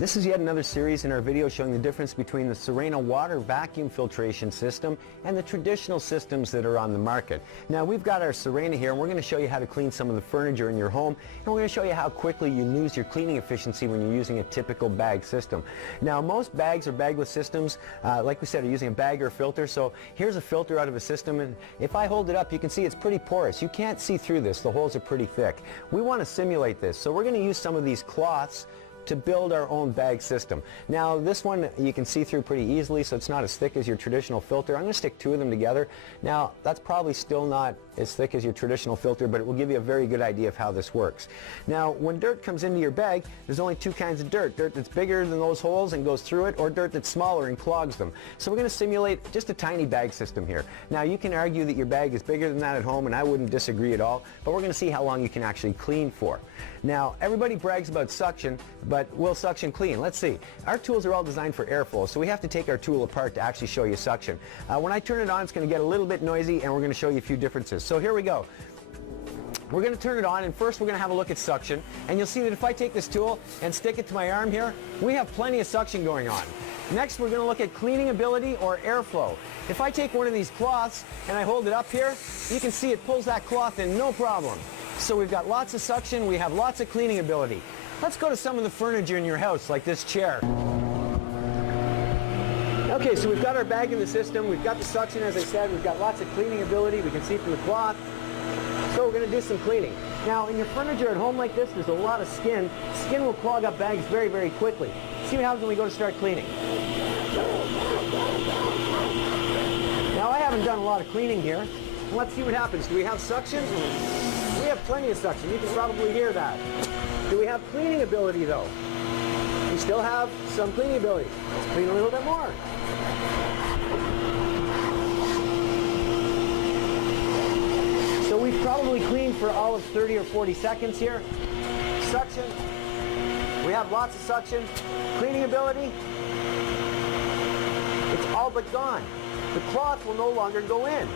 This is yet another series in our video showing the difference between the Sirena water vacuum filtration system and the traditional systems that are on the market. Now we've got our Sirena here and we're going to show you how to clean some of the furniture in your home, and we're going to show you how quickly you lose your cleaning efficiency when you're using a typical bag system. Now most bags or bagless systems, like we said, are using a bag or a filter. So here's a filter out of a system, and if I hold it up you can see it's pretty porous. You can't see through this. The holes are pretty thick. We want to simulate this, so we're going to use some of these cloths to build our own bag system. Now this one you can see through pretty easily, so it's not as thick as your traditional filter. I'm going to stick two of them together. Now that's probably still not as thick as your traditional filter, but it will give you a very good idea of how this works. Now when dirt comes into your bag, there's only two kinds of dirt. Dirt that's bigger than those holes and goes through it, or dirt that's smaller and clogs them. So we're going to simulate just a tiny bag system here. Now you can argue that your bag is bigger than that at home, and I wouldn't disagree at all, but we're going to see how long you can actually clean for. Now everybody brags about suction, but will suction clean? Let's see. Our tools are all designed for airflow, so we have to take our tool apart to actually show you suction. When I turn it on, it's going to get a little bit noisy, and we're going to show you a few differences. So here we go. We're going to turn it on, and first we're going to have a look at suction, and you'll see that if I take this tool and stick it to my arm here, we have plenty of suction going on. Next we're going to look at cleaning ability or airflow. If I take one of these cloths and I hold it up here, you can see it pulls that cloth in no problem. So we've got lots of suction, we have lots of cleaning ability. Let's go to some of the furniture in your house, like this chair. Okay, so we've got our bag in the system, we've got the suction, as I said, we've got lots of cleaning ability, we can see through the cloth. So we're going to do some cleaning. Now in your furniture at home like this, there's a lot of skin. Skin will clog up bags very, very quickly. See what happens when we go to start cleaning. Now I haven't done a lot of cleaning here. Let's see what happens. Do we have suction? We have plenty of suction. You can probably hear that. Do we have cleaning ability though? We still have some cleaning ability. Let's clean a little bit more. So we've probably cleaned for all of 30 or 40 seconds here. Suction. We have lots of suction. Cleaning ability. It's all but gone. The cloth will no longer go in.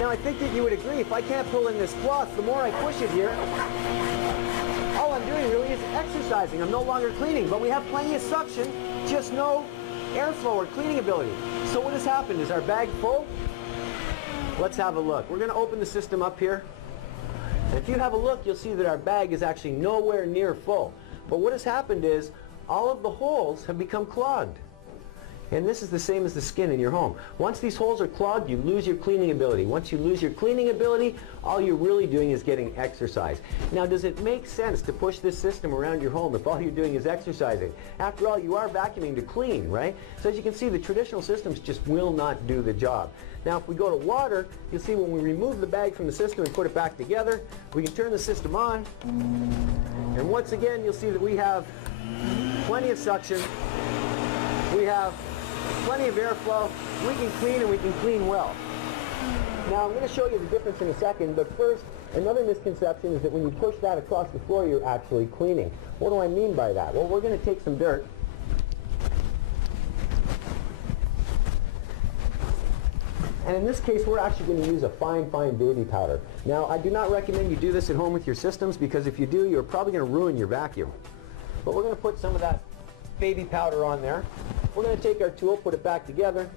Now I think that you would agree, if I can't pull in this cloth, the more I push it here, all I'm doing really is exercising. I'm no longer cleaning, but we have plenty of suction, just no airflow or cleaning ability. So what has happened? Is our bag full? Let's have a look. We're going to open the system up here. And if you have a look, you'll see that our bag is actually nowhere near full. But what has happened is all of the holes have become clogged. And this is the same as the skin in your home. Once these holes are clogged, you lose your cleaning ability. Once you lose your cleaning ability, all you're really doing is getting exercise. Now, does it make sense to push this system around your home if all you're doing is exercising? After all, you are vacuuming to clean, right? So as you can see, the traditional systems just will not do the job. Now, if we go to water, you'll see when we remove the bag from the system and put it back together, we can turn the system on. And once again, you'll see that we have plenty of suction. We have plenty of airflow. We can clean, and we can clean well. Now I'm going to show you the difference in a second, but first, another misconception is that when you push that across the floor, you're actually cleaning. What do I mean by that? Well, we're going to take some dirt. And in this case, we're actually going to use a fine, fine baby powder. Now, I do not recommend you do this at home with your systems, because if you do, you're probably going to ruin your vacuum. But we're going to put some of that baby powder on there. We're going to take our tool, put it back together.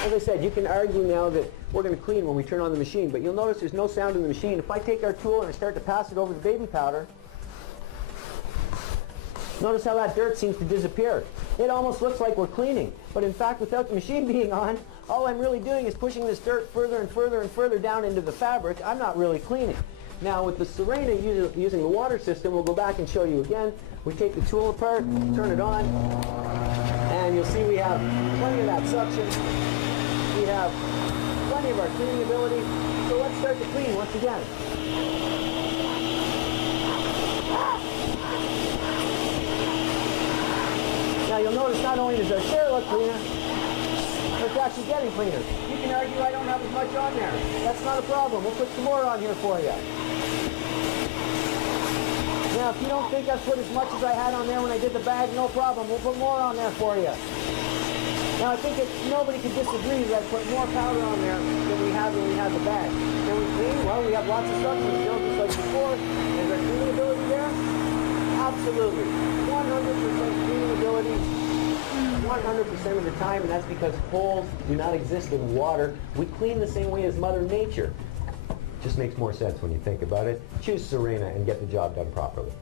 As I said, you can argue now that we're going to clean when we turn on the machine, but you'll notice there's no sound in the machine. If I take our tool and I start to pass it over the baby powder, notice how that dirt seems to disappear. It almost looks like we're cleaning, but in fact, without the machine being on, all I'm really doing is pushing this dirt further and further and further down into the fabric. I'm not really cleaning. Now with the Sirena using the water system, we'll go back and show you again. We take the tool apart, turn it on, and you'll see we have plenty of that suction. We have plenty of our cleaning ability. So let's start to clean once again. Now you'll notice not only does our chair look cleaner, but it's actually getting cleaner. You can argue I don't have as much on there. That's not a problem. We'll put some more on here for you. Now, if you don't think I've put as much as I had on there when I did the bag, no problem. We'll put more on there for you. Now, I think that nobody can disagree that I put more powder on there than we had when we had the bag. Can we clean? Well, we have lots of suction still, just like before. Is our cleaning ability there? Absolutely. 100% 100% of the time, and that's because holes do not exist in water. We clean the same way as Mother Nature. Just makes more sense when you think about it. Choose Sirena and get the job done properly.